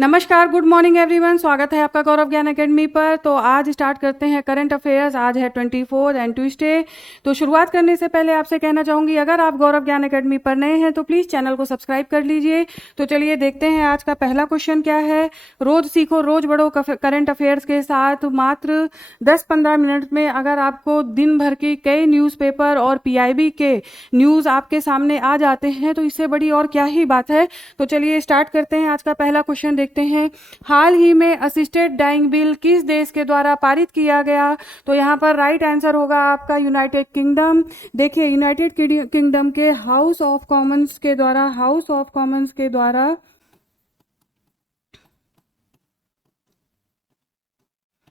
नमस्कार, good morning everyone. स्वागत है आपका गौरव ज्ञान एकेडमी पर। तो आज स्टार्ट करते हैं करंट अफेयर्स। आज है 24 एंड ट्यूसडे। तो शुरुआत करने से पहले आपसे कहना चाहूँगी, अगर आप गौरव ज्ञान एकेडमी पर नए हैं तो प्लीज़ चैनल को सब्सक्राइब कर लीजिए। तो चलिए देखते हैं आज का पहला क्वेश्चन क्या है। रोज़ सीखो रोज़ बढ़ो करंट अफेयर्स के साथ मात्र 10-15 मिनट में अगर आपको दिन भर की कई न्यूज़पेपर और पीआईबी के न्यूज़ आपके सामने आ जाते हैं तो इससे बड़ी और क्या ही बात है। तो चलिए स्टार्ट करते हैं आज का पहला क्वेश्चन। देखते हैं हाल ही में असिस्टेड डाइंग बिल किस देश के द्वारा पारित किया गया। तो यहाँ पर राइट आंसर होगा आपका यूनाइटेड किंगडम। देखिए यूनाइटेड किंगडम के हाउस ऑफ कॉमन्स के द्वारा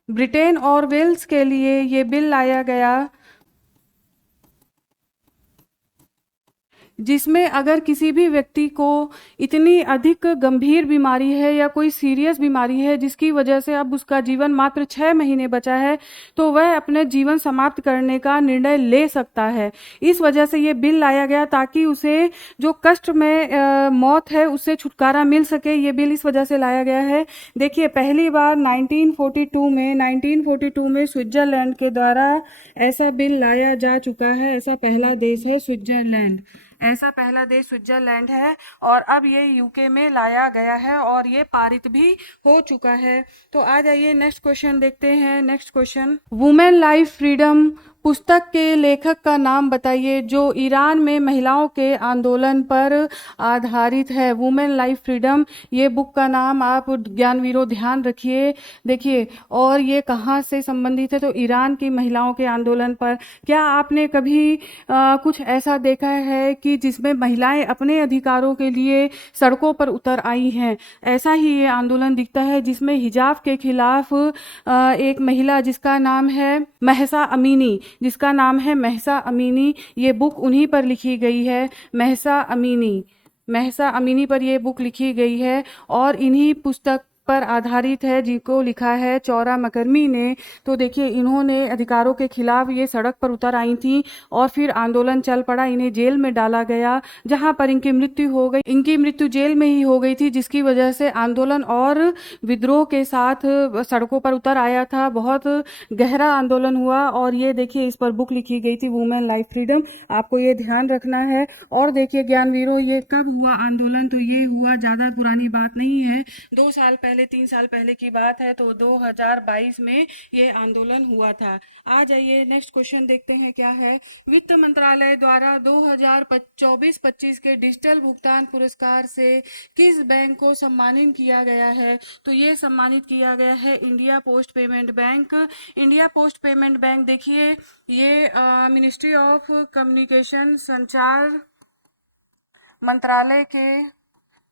ब्रिटेन और वेल्स के लिए ये बिल लाया गया, जिसमें अगर किसी भी व्यक्ति को इतनी अधिक गंभीर बीमारी है या कोई सीरियस बीमारी है जिसकी वजह से अब उसका जीवन मात्र 6 महीने बचा है तो वह अपने जीवन समाप्त करने का निर्णय ले सकता है। इस वजह से ये बिल लाया गया ताकि उसे जो कष्ट में मौत है उससे छुटकारा मिल सके। ये बिल इस वजह से लाया गया है। देखिए पहली बार 1942 में स्विट्जरलैंड के द्वारा ऐसा बिल लाया जा चुका है। ऐसा पहला देश है स्विट्जरलैंड। ऐसा पहला देश स्विट्जरलैंड है और अब ये यूके में लाया गया है और ये पारित भी हो चुका है। तो आ जाइए नेक्स्ट क्वेश्चन देखते हैं। Next question, women life freedom पुस्तक के लेखक का नाम बताइए जो ईरान में महिलाओं के आंदोलन पर आधारित है। वुमेन लाइफ फ्रीडम, ये बुक का नाम आप ज्ञानवीरों ध्यान रखिए। देखिए और ये कहाँ से संबंधित है, तो ईरान की महिलाओं के आंदोलन पर। क्या आपने कभी कुछ ऐसा देखा है कि जिसमें महिलाएं अपने अधिकारों के लिए सड़कों पर उतर आई हैं? ऐसा ही ये आंदोलन दिखता है जिसमें हिजाब के खिलाफ एक महिला जिसका नाम है महसा अमीनी, ये बुक उन्हीं पर लिखी गई है। महसा अमीनी पर ये बुक लिखी गई है और इन्हीं पुस्तक पर आधारित है जिनको लिखा है चौरा मकरमी ने। तो देखिए इन्होंने अधिकारों के खिलाफ ये सड़क पर उतर आई थी और फिर आंदोलन चल पड़ा, इन्हें जेल में डाला गया जहां पर इनकी मृत्यु हो गई। इनकी मृत्यु जेल में ही हो गई थी जिसकी वजह से आंदोलन और विद्रोह के साथ सड़कों पर उतर आया था। बहुत गहरा आंदोलन हुआ और ये देखिए इस पर बुक लिखी गई थी वुमेन लाइफ फ्रीडम। आपको ये ध्यान रखना है। और देखिए ज्ञानवीरों, ये कब हुआ आंदोलन, तो ये हुआ ज़्यादा पुरानी बात नहीं है, 2 साल पहले 3 साल पहले की बात है। तो 2022 में ये आंदोलन हुआ था। आ जाइए नेक्स्ट क्वेश्चन देखते हैं क्या है। वित्त मंत्रालय द्वारा 2024-25 के डिजिटल भुगतान पुरस्कार से किस बैंक को सम्मानित किया गया है? तो ये सम्मानित किया गया है India post payment bank. India post payment bank देखिए ये मिनिस्ट्री ऑफ कम्युनिकेशन संचार मंत्रालय के,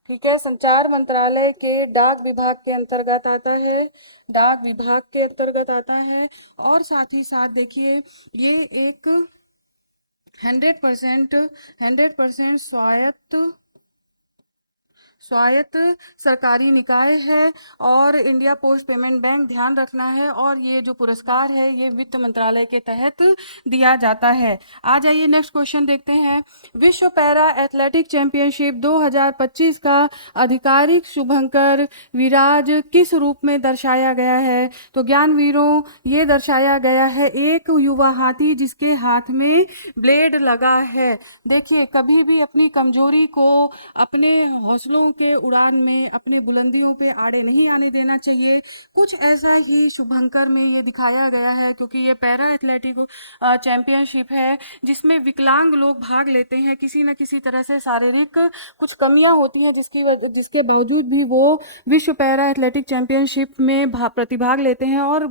ठीक है, संचार मंत्रालय के डाक विभाग के अंतर्गत आता है। डाक विभाग के अंतर्गत आता है और साथ ही साथ देखिए ये एक 100% स्वायत्त सरकारी निकाय है और इंडिया पोस्ट पेमेंट बैंक ध्यान रखना है। और ये जो पुरस्कार है ये वित्त मंत्रालय के तहत दिया जाता है। आ जाइए नेक्स्ट क्वेश्चन देखते हैं। विश्व पैरा एथलेटिक चैंपियनशिप 2025 का आधिकारिक शुभंकर विराज किस रूप में दर्शाया गया है? तो ज्ञानवीरों, ये दर्शाया गया है एक युवा हाथी जिसके हाथ में ब्लेड लगा है। देखिए कभी भी अपनी कमजोरी को अपने हौसलों के उड़ान में, अपनी बुलंदियों पे आड़े नहीं आने देना चाहिए। कुछ ऐसा ही शुभंकर में ये दिखाया गया है क्योंकि ये पैरा एथलेटिक चैंपियनशिप है जिसमें विकलांग लोग भाग लेते हैं। किसी न किसी तरह से शारीरिक कुछ कमियां होती हैं जिसके बावजूद भी वो विश्व पैरा एथलेटिक चैंपियनशिप में प्रतिभाग लेते हैं और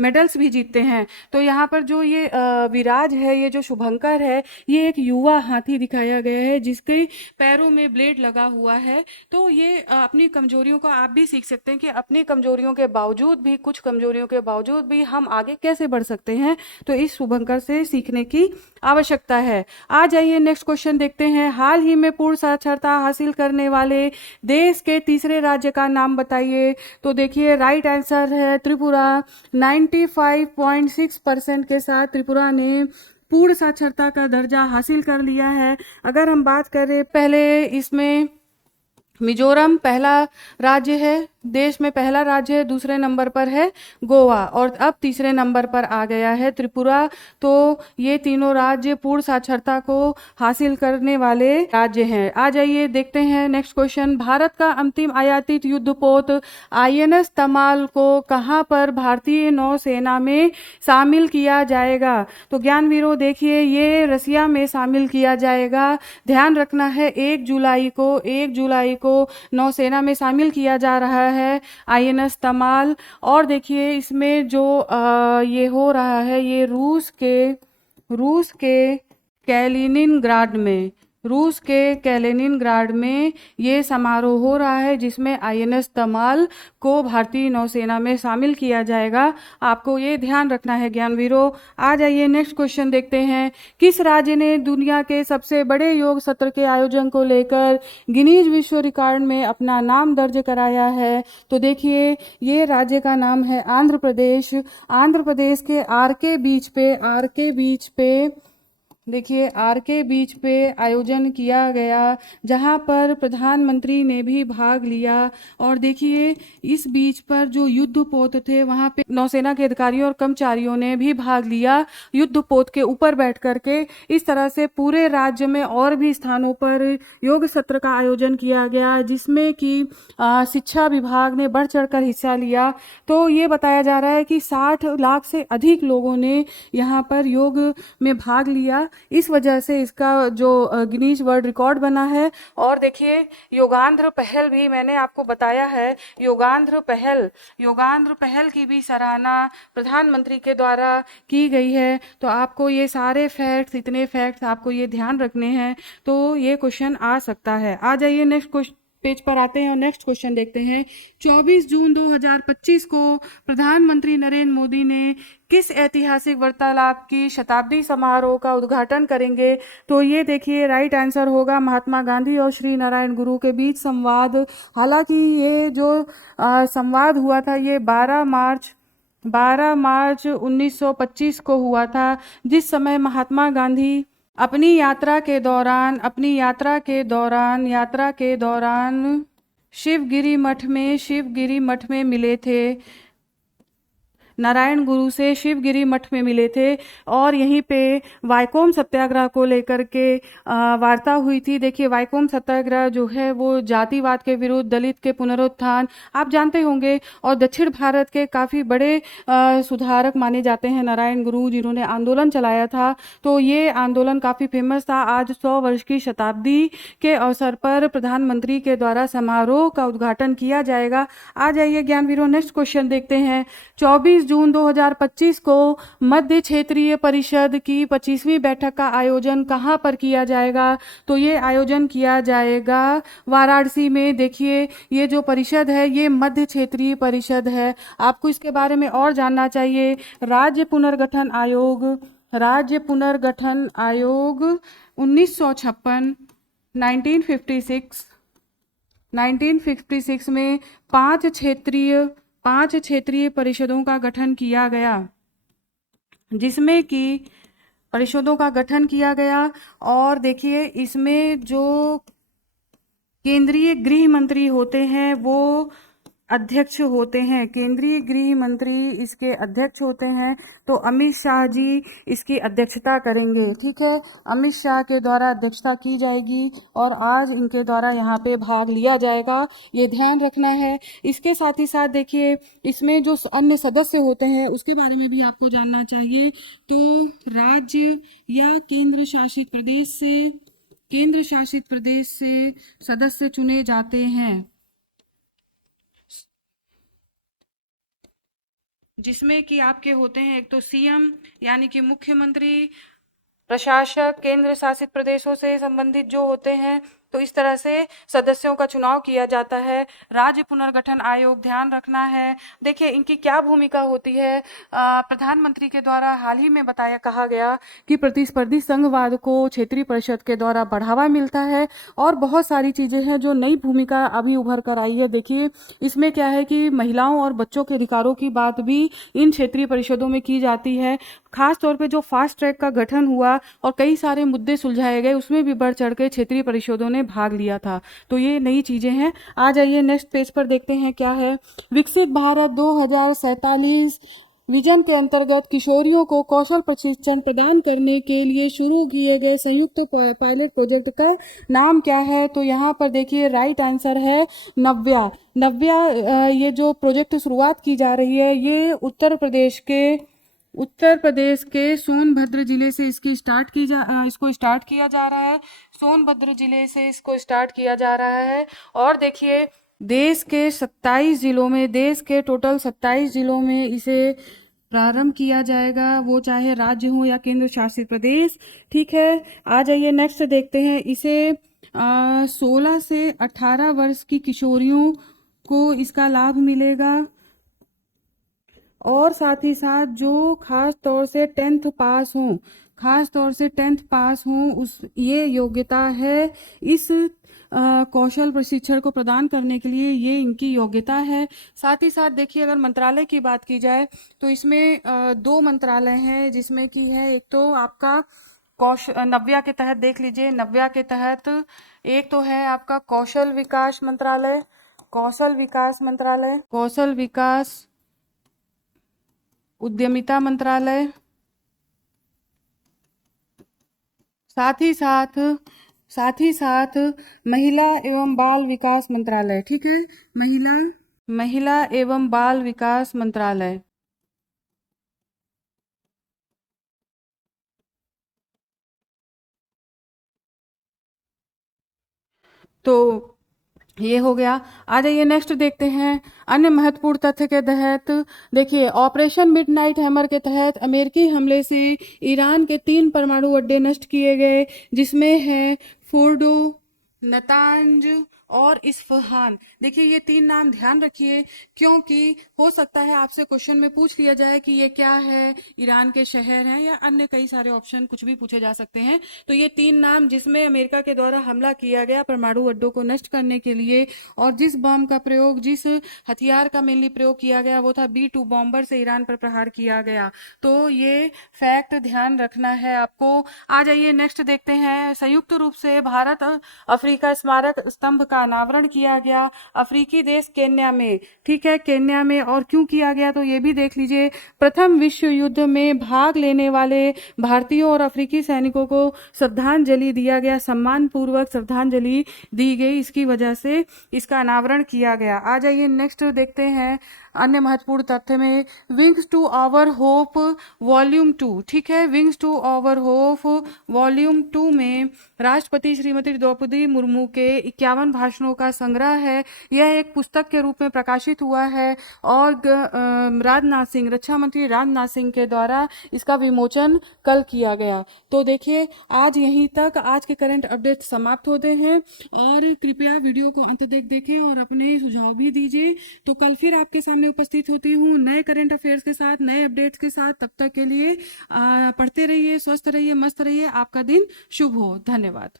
मेडल्स भी जीतते हैं। तो यहाँ पर जो ये विराज है, ये जो शुभंकर है, ये एक युवा हाथी दिखाया गया है जिसके पैरों में ब्लेड लगा हुआ है। तो ये अपनी कमजोरियों को आप भी सीख सकते हैं कि अपनी कमजोरियों के बावजूद भी हम आगे कैसे बढ़ सकते हैं। तो इस शुभंकर से सीखने की आवश्यकता है। आ जाइए नेक्स्ट क्वेश्चन देखते हैं। हाल ही में पूर्ण साक्षरता हासिल करने वाले देश के तीसरे राज्य का नाम बताइए। तो देखिए राइट आंसर है त्रिपुरा। 95.6% के साथ त्रिपुरा ने पूर्ण साक्षरता का दर्जा हासिल कर लिया है। अगर हम बात करें, पहले इसमें मिजोरम पहला राज्य है, देश में पहला राज्य है। दूसरे नंबर पर है गोवा और अब तीसरे नंबर पर आ गया है त्रिपुरा। तो ये तीनों राज्य पूर्ण साक्षरता को हासिल करने वाले राज्य हैं। आ जाइए देखते हैं नेक्स्ट क्वेश्चन। भारत का अंतिम आयातित युद्धपोत आईएनएस तमाल को कहां पर भारतीय नौसेना में शामिल किया जाएगा? तो ज्ञानवीरों देखिए, ये रसिया में शामिल किया जाएगा। ध्यान रखना है 1 जुलाई को नौसेना में शामिल किया जा रहा है आईएनएस तमाल। और देखिए इसमें जो ये हो रहा है, ये रूस के कैलिनिनग्राड में ये समारोह हो रहा है, जिसमें आईएनएस तमाल को भारतीय नौसेना में शामिल किया जाएगा। आपको ये ध्यान रखना है ज्ञानवीरों। आ जाइए नेक्स्ट क्वेश्चन देखते हैं। किस राज्य ने दुनिया के सबसे बड़े योग सत्र के आयोजन को लेकर गिनीज विश्व रिकॉर्ड में अपना नाम दर्ज कराया है? तो देखिए ये राज्य का नाम है आंध्र प्रदेश। आंध्र प्रदेश के आर के बीच पे देखिए आर के बीच पे आयोजन किया गया, जहां पर प्रधानमंत्री ने भी भाग लिया। और देखिए इस बीच पर जो युद्धपोत थे वहां पे नौसेना के अधिकारियों और कर्मचारियों ने भी भाग लिया युद्धपोत के ऊपर बैठ करके। इस तरह से पूरे राज्य में और भी स्थानों पर योग सत्र का आयोजन किया गया, जिसमें कि शिक्षा विभाग ने बढ़ चढ़कर हिस्सा लिया। तो ये बताया जा रहा है कि 60 लाख से अधिक लोगों ने यहाँ पर योग में भाग लिया। इस वजह से इसका जो गिनीज वर्ल्ड रिकॉर्ड बना है। और देखिए योगांध्र पहल भी मैंने आपको बताया है, योगांध्र पहल की भी सराहना प्रधानमंत्री के द्वारा की गई है। तो आपको ये सारे फैक्ट्स, इतने फैक्ट्स आपको ये ध्यान रखने हैं, तो ये क्वेश्चन आ सकता है। आ जाइए नेक्स्ट क्वेश्चन पेज पर आते हैं और नेक्स्ट क्वेश्चन देखते हैं। 24 जून 2025 को प्रधानमंत्री नरेंद्र मोदी ने किस ऐतिहासिक वार्तालाप की शताब्दी समारोह का उद्घाटन करेंगे? तो ये देखिए राइट आंसर होगा महात्मा गांधी और श्री नारायण गुरु के बीच संवाद। हालांकि ये जो संवाद हुआ था ये 12 मार्च 1925 को हुआ था, जिस समय महात्मा गांधी अपनी यात्रा के दौरान शिवगिरी मठ में मिले थे, नारायण गुरु से शिवगिरी मठ में मिले थे। और यहीं पे वाइकोम सत्याग्रह को लेकर के वार्ता हुई थी। देखिए वाइकोम सत्याग्रह जो है वो जातिवाद के विरुद्ध, दलित के पुनरुत्थान, आप जानते होंगे। और दक्षिण भारत के काफ़ी बड़े सुधारक माने जाते हैं नारायण गुरु, जिन्होंने आंदोलन चलाया था। तो ये आंदोलन काफ़ी फेमस था। आज 100 वर्ष की शताब्दी के अवसर पर प्रधानमंत्री के द्वारा समारोह का उद्घाटन किया जाएगा। आ जाइए ज्ञानवीरों नेक्स्ट क्वेश्चन देखते हैं। 24 जून 2025 को मध्य क्षेत्रीय परिषद की 25वीं बैठक का आयोजन कहां पर किया जाएगा? तो ये आयोजन किया जाएगा वाराणसी में। देखिए ये जो परिषद है ये मध्य क्षेत्रीय परिषद है। आपको इसके बारे में और जानना चाहिए। राज्य पुनर्गठन आयोग 1956 1956 में पांच क्षेत्रीय परिषदों का गठन किया गया, जिसमें कि परिषदों का गठन किया गया। और देखिए इसमें जो केंद्रीय गृह मंत्री होते हैं वो अध्यक्ष होते हैं, केंद्रीय गृह मंत्री इसके अध्यक्ष होते हैं। तो अमित शाह जी इसकी अध्यक्षता करेंगे। ठीक है, अमित शाह के द्वारा अध्यक्षता की जाएगी और आज इनके द्वारा यहाँ पे भाग लिया जाएगा, ये ध्यान रखना है। इसके साथ ही साथ देखिए इसमें जो अन्य सदस्य होते हैं उसके बारे में भी आपको जानना चाहिए। तो राज्य या केंद्र शासित प्रदेश से सदस्य चुने जाते हैं, जिसमें कि आपके होते हैं एक तो सीएम यानी कि मुख्यमंत्री, प्रशासक, केंद्र शासित प्रदेशों से संबंधित जो होते हैं। तो इस तरह से सदस्यों का चुनाव किया जाता है। राज्य पुनर्गठन आयोग ध्यान रखना है। देखिए इनकी क्या भूमिका होती है। प्रधानमंत्री के द्वारा हाल ही में कहा गया कि प्रतिस्पर्धी संघवाद को क्षेत्रीय परिषद के द्वारा बढ़ावा मिलता है और बहुत सारी चीज़ें हैं जो नई भूमिका अभी उभर कर आई है। देखिए इसमें क्या है कि महिलाओं और बच्चों के अधिकारों की बात भी इन क्षेत्रीय परिषदों में की जाती है। खास तौर पे जो फास्ट ट्रैक का गठन हुआ और कई सारे मुद्दे सुलझाए गए, उसमें भी बढ़ चढ़ के क्षेत्रीय परिषदों ने उन्होंने भाग लिया था। तो ये नई चीज़ें हैं। आ जाइए नेक्स्ट पेज पर देखते हैं क्या है। विकसित भारत 2047 विजन के अंतर्गत किशोरियों को कौशल प्रशिक्षण प्रदान करने के लिए शुरू किए गए संयुक्त पायलट प्रोजेक्ट का नाम क्या है? तो यहाँ पर देखिए राइट आंसर है नव्या। नव्या ये जो प्रोजेक्ट शुरुआत की जा रही है ये उत्तर प्रदेश के सोनभद्र जिले से इसको स्टार्ट किया जा रहा है। सोनभद्र जिले से इसको स्टार्ट किया जा रहा है। और देखिए देश के 27 जिलों में, देश के टोटल 27 जिलों में इसे प्रारंभ किया जाएगा, वो चाहे राज्य हो या केंद्र शासित प्रदेश। ठीक है, आ जाइए नेक्स्ट देखते हैं। इसे 16 से 18 वर्ष की किशोरियों को इसका लाभ मिलेगा। और साथ ही साथ जो खास तौर से 10th पास हों उस ये योग्यता है। इस कौशल प्रशिक्षण को प्रदान करने के लिए ये इनकी योग्यता है। साथ ही साथ देखिए अगर मंत्रालय की बात की जाए तो इसमें 2 मंत्रालय हैं, जिसमें कि है एक तो आपका नव्या के तहत देख लीजिए। नव्या के तहत एक तो है आपका कौशल विकास उद्यमिता मंत्रालय, साथ ही साथ महिला एवं बाल विकास मंत्रालय। ठीक है, महिला एवं बाल विकास मंत्रालय। तो ये हो गया। आ जाइए नेक्स्ट देखते हैं अन्य महत्वपूर्ण तथ्य के तहत। देखिए ऑपरेशन मिडनाइट हैमर के तहत अमेरिकी हमले से ईरान के 3 परमाणु अड्डे नष्ट किए गए, जिसमें है फोर्डो, नतांज और इस्फहान। देखिए ये 3 नाम ध्यान रखिए, क्योंकि हो सकता है आपसे क्वेश्चन में पूछ लिया जाए कि ये क्या है, ईरान के शहर हैं या अन्य कई सारे ऑप्शन कुछ भी पूछे जा सकते हैं। तो ये 3 नाम जिसमें अमेरिका के द्वारा हमला किया गया परमाणु अड्डों को नष्ट करने के लिए, और जिस बम का प्रयोग, जिस हथियार का मेनली प्रयोग किया गया वो था B-2 बॉम्बर से ईरान पर प्रहार किया गया। तो ये फैक्ट ध्यान रखना है आपको। आ जाइए नेक्स्ट देखते हैं। संयुक्त रूप से भारत अफ्रीका स्मारक स्तंभ का अनावरण किया गया अफ्रीकी देश केन्या में। ठीक है, केन्या में। और क्यों किया गया तो ये भी देख लीजिए। प्रथम विश्व युद्ध में भाग लेने वाले भारतीयों और अफ्रीकी सैनिकों को श्रद्धांजलि दिया गया, सम्मान पूर्वक श्रद्धांजलि दी गई, इसकी वजह से इसका अनावरण किया गया। आ जाइए नेक्स्ट देखते हैं अन्य महत्वपूर्ण तथ्य में। Wings to our hope volume 2। ठीक है, wings to our hope volume 2 में राष्ट्रपति श्रीमती द्रौपदी मुर्मू के 51 भाषणों का संग्रह है। यह एक पुस्तक के रूप में प्रकाशित हुआ है और रक्षा मंत्री राजनाथ सिंह के द्वारा इसका विमोचन कल किया गया। तो देखिए आज यहीं तक आज के करंट अपडेट समाप्त होते हैं, और कृपया वीडियो को अंत तक देखें और अपने सुझाव भी दीजिए। तो कल फिर आपके सामने उपस्थित होती हूँ नए करंट अफेयर्स के साथ, नए अपडेट्स के साथ। तब तक के लिए पढ़ते रहिए, स्वस्थ रहिए, मस्त रहिए। आपका दिन शुभ हो। धन्यवाद।